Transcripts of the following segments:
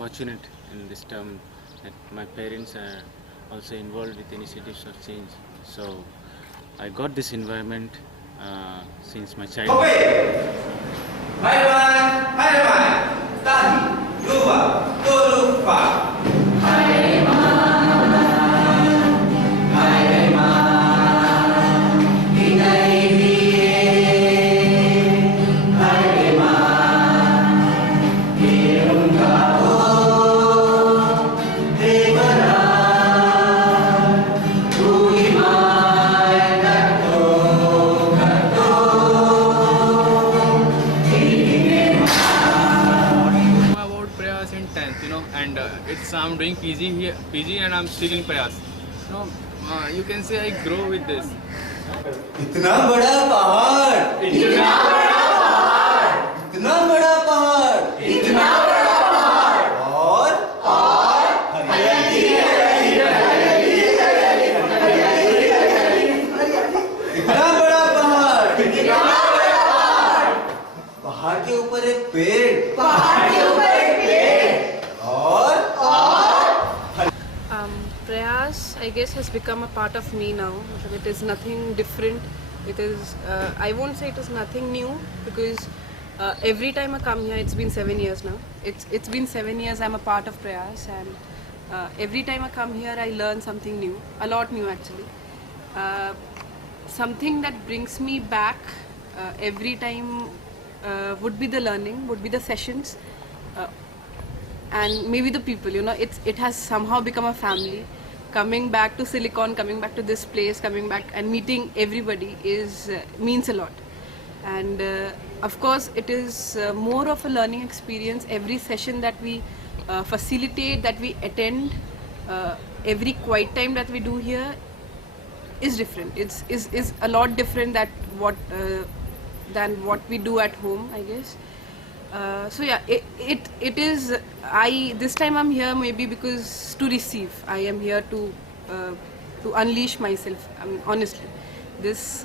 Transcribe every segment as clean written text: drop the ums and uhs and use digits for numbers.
fortunate in this term that my parents are also involved with initiatives of change. So I got this environment since my childhood. Haiwan, haiwan, tadi, dua, lupa. About Prayas in 10th, and I'm doing PG here, PG, and I'm still in Prayas. You can say I grow with this. इतना बड़ा पहाड़, इतना बड़ा पहाड़, इतना बड़ा पहाड़, इतना बड़ा पहाड़, और हरियाली हरियाली हरियाली हरियाली हरियाली, इतना बड़ा पहाड़, इतना बड़ा पहाड़, पहाड़ के ऊपर एक पेड़, पहाड़ के ऊपर एक पेड़, और Prayas, I guess, has become a part of me now. It is nothing different. It is, I won't say it is nothing new, because every time I come here, it's been 7 years now. It's been 7 years I'm a part of Prayas, and every time I come here, I learn something new, a lot new actually. Something that brings me back every time would be the learning, would be the sessions, and maybe the people. It has somehow become a family. Coming back to Silicon, coming back to this place, coming back and meeting everybody means a lot. And of course, it is more of a learning experience. Every session that we facilitate, that we attend, every quiet time that we do here is different. Is a lot different than what we do at home, I guess. So yeah, it is. This time I'm here maybe because to receive. I am here to unleash myself. I mean, honestly, this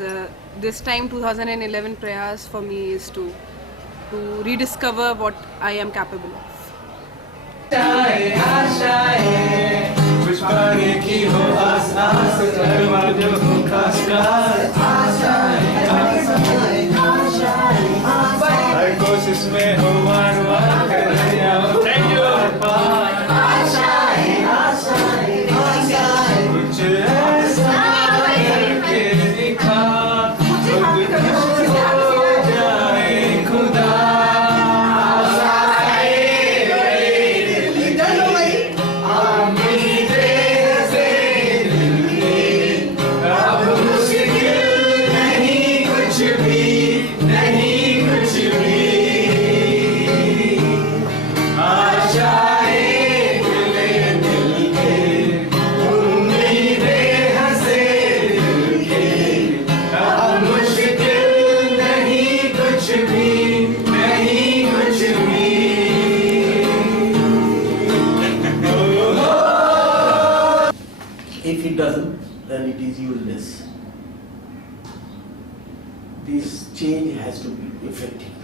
time 2011 Prayas for me is to rediscover what I am capable of. कोशिश में हो वार वार कर रही हूँ। Thank you। आशाएं आशाएं आशाएं कुछ ऐसा करके दिखा खुद हो जाए खुदा। आशाएं बड़ी दिल की उम्मीदें से दिल की अब मुश्किल नहीं कुछ भी नहीं कुछ भी। If it doesn't, then it is useless. This change has to be effective.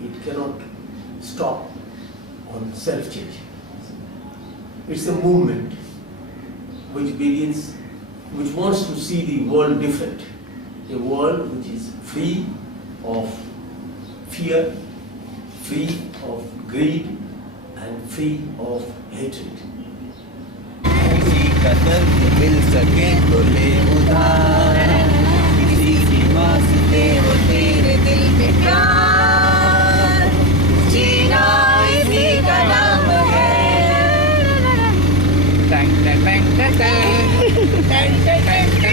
It cannot stop on self-change. It's a movement which begins, which wants to see the world different. A world which is free of fear, free of greed, and free of hatred. का दर्द मिल सके तो ले उधार किसी की वास्ते हो तेरे दिल में प्यार जीना इसी का नाम है Tang Tang Tang Tang Tang Tang Tang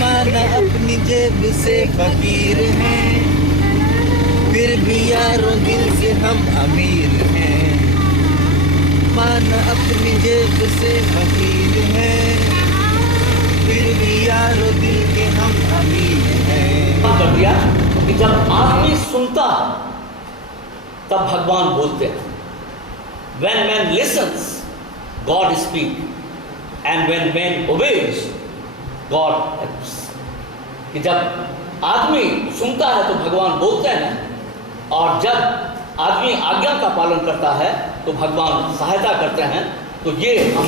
माना अपनी जेब से फकीर हैं फिर भी यारों दिल से हम अमीर हैं। माना अपनी जेब से फकीर हैं फिर भी यारों दिल के हम अमीर हैं। कर दिया कि जब आदमी सुनता तब भगवान बोलते हैं। When man listens, God speaks. And when man obeys, God helps. कि जब आदमी सुनता है तो भगवान बोलते हैं, और जब आदमी आज्ञा का पालन करता है तो भगवान सहायता करते हैं. तो ये हम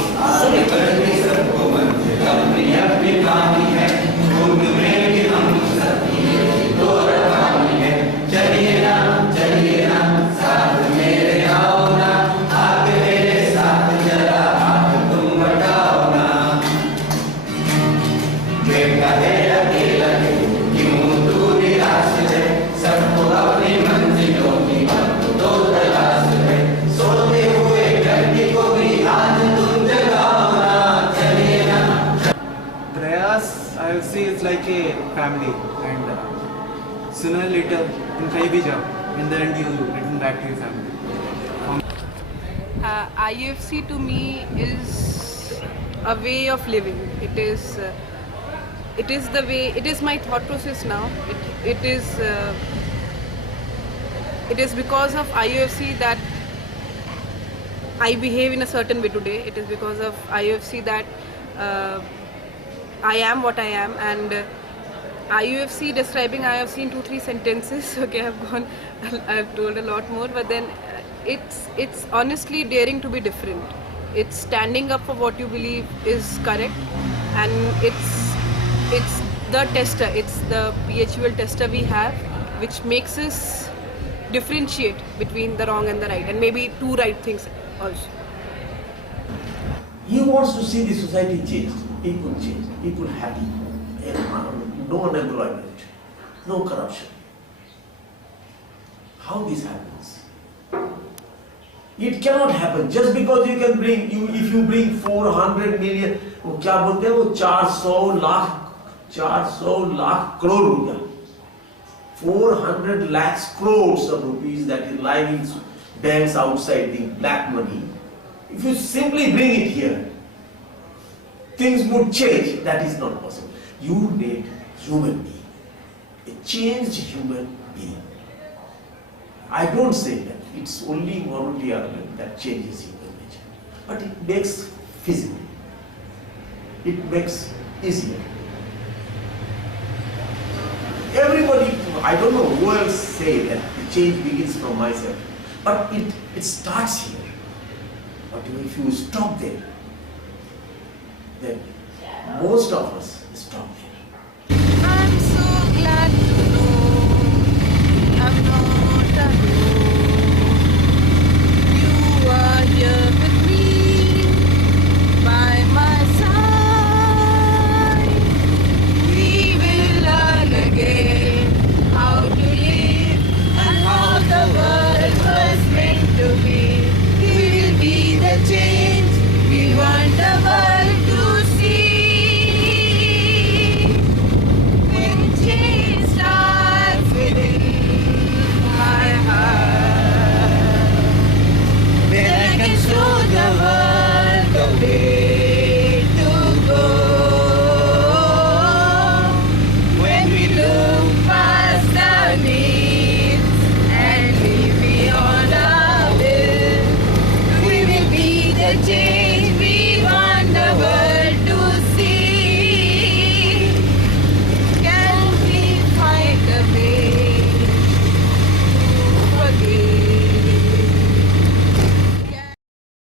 Prayas, I will say it's like a family, and sooner or later, तुम कहीं भी जाओ, in the end you return back to your family. IUFC to me is a way of living. It is the way. It is my thought process now. It is because of IUFC that I behave in a certain way today. It is because of IUFC that I am what I am, and IUFC, describing IUFC in 2-3 sentences. Okay, I've told a lot more, but then it's honestly daring to be different. It's standing up for what you believe is correct, and it's the tester. It's the PHUL tester we have, which makes us differentiate between the wrong and the right, and maybe two right things also. He wants to see the society change, people happy, no unemployment, no corruption. How this happens? It cannot happen just because you can bring, if you bring 400 million, वो क्या बोलते हैं वो 400 लाख करोड़ रुपया, 400 lakhs crores of rupees that is lying in banks outside, the black money. If you simply bring it here, things would change. That is not possible. You need human being, a changed human being. I don't say that it's only morality argument that changes human nature, but it makes feasible. It makes easier. Everybody, I don't know who else say that the change begins from myself, but it starts here. But if you stop there, then most of us stop there. I'm so glad to know I'm not alone. You are here with me, by my side. We will learn again how to live and how the world was meant to be. We will be the change we want the world